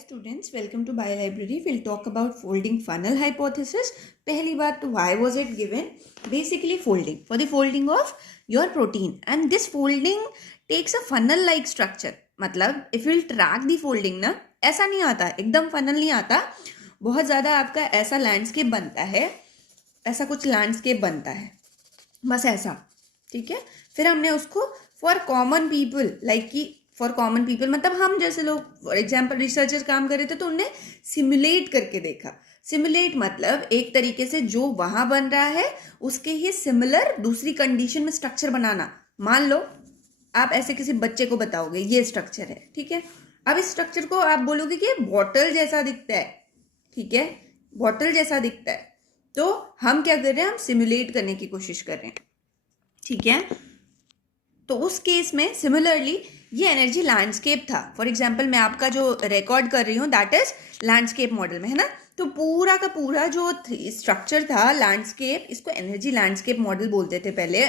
students, welcome to Bio Library. We'll talk about folding funnel hypothesis. पहली बात तो why was it given? Basically folding, for the folding of your protein, and this folding takes a funnel like structure. मतलब if we'll track the folding ना, ऐसा नहीं आता, एकदम funnel नहीं आता, बहुत ज़्यादा आपका ऐसा लैंडस्केप बनता है, ऐसा कुछ लैंडस्केप बनता है, बस ऐसा, ठीक है. फिर हमने उसको फॉर कॉमन पीपल लाइक कि फॉर कॉमन पीपल मतलब हम जैसे लोग, फॉर एग्जाम्पल रिसर्चर काम कर रहे थे तो उनने सिमुलेट करके देखा. सिमुलेट मतलब एक तरीके से जो वहाँ बन रहा है उसके ही सिमिलर दूसरी कंडीशन में स्ट्रक्चर बनाना. मान लो आप ऐसे किसी बच्चे को बताओगे ये स्ट्रक्चर है, ठीक है. अब इस स्ट्रक्चर को आप बोलोगे कि बॉटल जैसा दिखता है, ठीक है, बॉटल जैसा दिखता है. तो हम क्या कर रहे हैं, हम सिमुलेट करने की कोशिश कर रहे हैं, ठीक है. तो उस केस में सिमिलरली ये एनर्जी लैंडस्केप था. फॉर एग्जांपल मैं आपका जो रिकॉर्ड कर रही हूँ दैट इज लैंडस्केप मॉडल में, है ना. तो पूरा का पूरा जो स्ट्रक्चर था लैंडस्केप, इसको एनर्जी लैंडस्केप मॉडल बोलते थे पहले.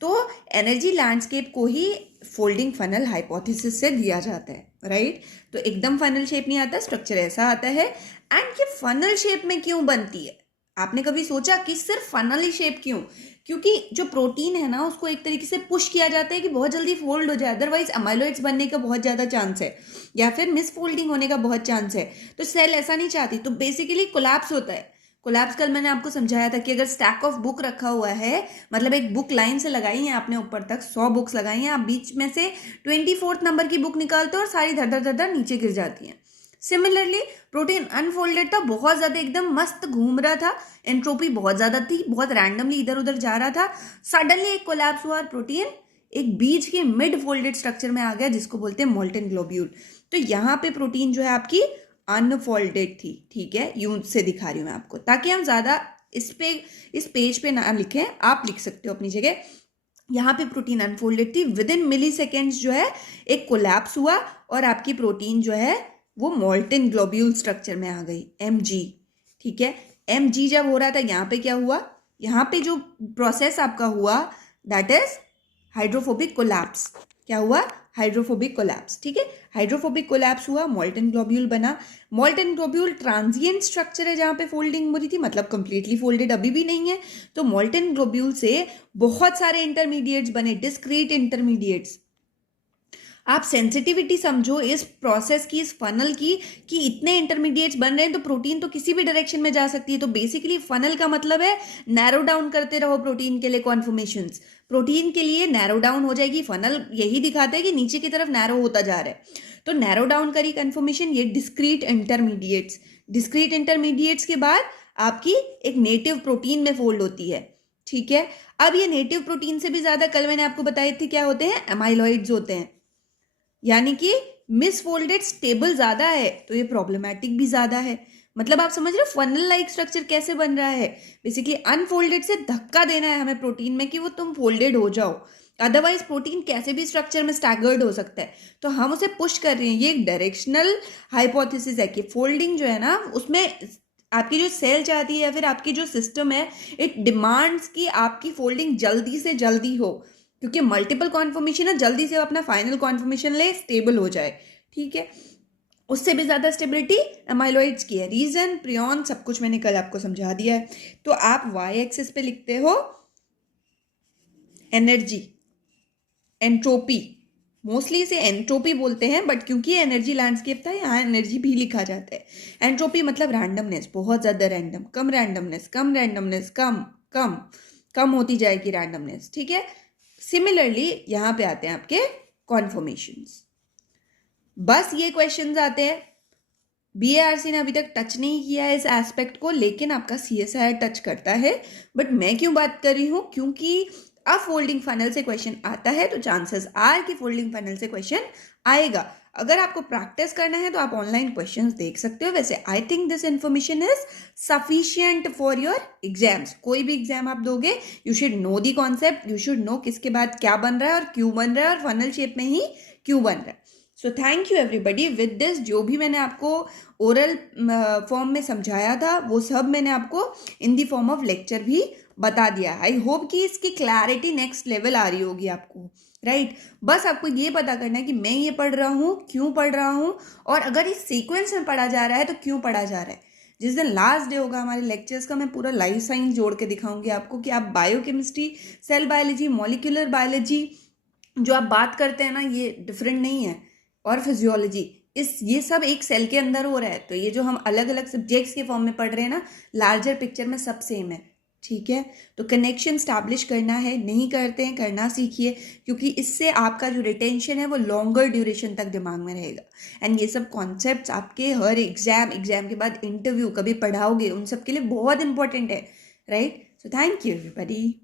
तो एनर्जी लैंडस्केप को ही फोल्डिंग फनल हाइपोथेसिस से दिया जाता है, राइट. तो एकदम फनल शेप नहीं आता, स्ट्रक्चर ऐसा आता है. एंड ये फनल शेप में क्यों बनती है, आपने कभी सोचा कि सिर्फ फनल ही शेप क्यों? क्योंकि जो प्रोटीन है ना उसको एक तरीके से पुश किया जाता है कि बहुत जल्दी फोल्ड हो जाए, अदरवाइज अमाइलॉइड्स बनने का बहुत ज़्यादा चांस है या फिर मिसफोल्डिंग होने का बहुत चांस है. तो सेल ऐसा नहीं चाहती, तो बेसिकली कोलैप्स होता है. कोलैप्स कल मैंने आपको समझाया था कि अगर स्टैक ऑफ बुक रखा हुआ है, मतलब एक बुक लाइन से लगाई है आपने, ऊपर तक 100 बुक्स लगाई हैं, आप बीच में से 24th नंबर की बुक निकालते हो और सारी धड़ धड़ धड़ नीचे गिर जाती हैं. सिमिलरली प्रोटीन अनफोल्डेड था, बहुत ज़्यादा एकदम मस्त घूम रहा था, एंट्रोपी बहुत ज़्यादा थी, बहुत रैंडमली इधर उधर जा रहा था. सडनली एक कोलैप्स हुआ और प्रोटीन एक बीच के मिड फोल्डेड स्ट्रक्चर में आ गया जिसको बोलते हैं मोल्टन ग्लोब्यूल. तो यहाँ पे प्रोटीन जो है आपकी अनफोल्डेड थी, ठीक है. यूं से दिखा रही हूँ मैं आपको ताकि हम ज़्यादा इस पेज पे ना लिखें, आप लिख सकते हो अपनी जगह. यहाँ पे प्रोटीन अनफोल्डेड थी, विद इन मिली सेकेंड्स जो है एक कोलैप्स हुआ और आपकी प्रोटीन जो है वो मोल्टन ग्लोब्यूल स्ट्रक्चर में आ गई, Mg, ठीक है. Mg जब हो रहा था यहाँ पे क्या हुआ, यहाँ पे जो प्रोसेस आपका हुआ दैट इज हाइड्रोफोबिक कोलैप्स. क्या हुआ, हाइड्रोफोबिक कोलैप्स, ठीक है. हाइड्रोफोबिक कोलैप्स हुआ, मोल्टन ग्लोब्यूल बना. मोल्टन ग्लोब्यूल ट्रांजिएंट स्ट्रक्चर है जहाँ पे फोल्डिंग हो रही थी, मतलब कंप्लीटली फोल्डेड अभी भी नहीं है. तो मोल्टन ग्लोब्यूल से बहुत सारे इंटरमीडिएट्स बने, डिस्क्रीट इंटरमीडिएट्स. आप सेंसिटिविटी समझो इस प्रोसेस की, इस फनल की, कि इतने इंटरमीडिएट्स बन रहे हैं तो प्रोटीन तो किसी भी डायरेक्शन में जा सकती है. तो बेसिकली फनल का मतलब है नैरो डाउन करते रहो प्रोटीन के लिए कॉन्फॉर्मेशंस. प्रोटीन के लिए नैरो डाउन हो जाएगी, फनल यही दिखाता है कि नीचे की तरफ नैरो होता जा रहा है. तो नैरो डाउन करी कन्फॉर्मेशन, ये डिस्क्रीट इंटरमीडिएट्स. डिस्क्रीट इंटरमीडिएट्स के बाद आपकी एक नेटिव प्रोटीन में फोल्ड होती है, ठीक है. अब ये नेटिव प्रोटीन से भी ज्यादा कल मैंने आपको बताई थी क्या होते हैं, एमाइलॉइड्स होते हैं. यानी कि मिसफोल्डेड स्टेबल ज़्यादा है तो ये प्रॉब्लमैटिक भी ज़्यादा है. मतलब आप समझ रहे हो फनल लाइक स्ट्रक्चर कैसे बन रहा है. बेसिकली अनफोल्डेड से धक्का देना है हमें प्रोटीन में कि वो तुम फोल्डेड हो जाओ, अदरवाइज प्रोटीन कैसे भी स्ट्रक्चर में स्टैगर्ड हो सकता है. तो हम उसे पुश कर रहे हैं. ये एक डायरेक्शनल हाइपोथेसिस है कि फोल्डिंग जो है ना उसमें आपकी जो सेल चाहती है या फिर आपकी जो सिस्टम है, इट डिमांड्स कि आपकी फोल्डिंग जल्दी से जल्दी हो, क्योंकि मल्टीपल कॉन्फर्मेशन है, जल्दी से अपना फाइनल कॉन्फर्मेशन ले, स्टेबल हो जाए, ठीक है. उससे भी ज़्यादा स्टेबिलिटी एमाइलॉइड्स की है. रीजन, प्रियॉन, सब कुछ मैंने कल आपको समझा दिया है. तो आप वाई एक्सिस पे लिखते हो एनर्जी, एंट्रोपी, मोस्टली इसे एंट्रोपी बोलते हैं बट क्योंकि एनर्जी लैंडस्केप था यहाँ एनर्जी भी लिखा जाता है. एंट्रोपी मतलब रैंडमनेस, बहुत ज़्यादा रैंडम, कम रैंडमनेस, कम रैंडमनेस, कम कम कम होती जाएगी रैंडमनेस, ठीक है. सिमिलरली यहाँ पे आते हैं आपके कॉन्फर्मेशंस. बस ये क्वेश्चंस आते हैं. BARC ने अभी तक टच नहीं किया है इस एस्पेक्ट को, लेकिन आपका CSIR टच करता है. बट मैं क्यों बात कर रही हूँ, क्योंकि अब फोल्डिंग फनल से क्वेश्चन आता है तो चांसेस आर कि फोल्डिंग फनल से क्वेश्चन आएगा. अगर आपको प्रैक्टिस करना है तो आप ऑनलाइन क्वेश्चंस देख सकते हो. वैसे I think this information is sufficient for your exams. कोई भी एग्जाम आप दोगे you should know the concept, you should know किसके बाद क्या बन रहा है और क्यों बन रहा है और फनल शेप में ही क्यों बन रहा है. So thank you everybody. With this जो भी मैंने आपको ओरल फॉर्म में समझाया था वो सब मैंने आपको इन दी फॉर्म ऑफ लेक्चर भी बता दिया. आई होप कि इसकी क्लैरिटी नेक्स्ट लेवल आ रही होगी आपको. राइट। बस आपको ये पता करना है कि मैं ये पढ़ रहा हूँ, क्यों पढ़ रहा हूँ, और अगर इस सीक्वेंस में पढ़ा जा रहा है तो क्यों पढ़ा जा रहा है। जिस दिन लास्ट डे होगा हमारे लेक्चर्स का, मैं पूरा लाइफ साइंस जोड़ के दिखाऊंगी आपको कि आप biochemistry, cell biology, molecular biology जो आप बात करते हैं ना, ये डिफरेंट नहीं है। और फिजियोलॉजी, ये सब एक सेल के अंदर हो रहा है। तो ये जो हम अलग अलग सब्जेक्ट्स के फॉर्म में पढ़ रहे हैं ना, लार्जर पिक्चर में सब सेम है। ठीक है, तो कनेक्शन स्टैब्लिश करना है, नहीं करते हैं, करना सीखिए, क्योंकि इससे आपका जो रिटेंशन है वो लॉन्गर ड्यूरेशन तक दिमाग में रहेगा। एंड ये सब कॉन्सेप्ट्स आपके हर एग्जाम के बाद इंटरव्यू कभी पढ़ाओगे, उन सब के लिए बहुत इंपॉर्टेंट है। Right, so thank you everybody.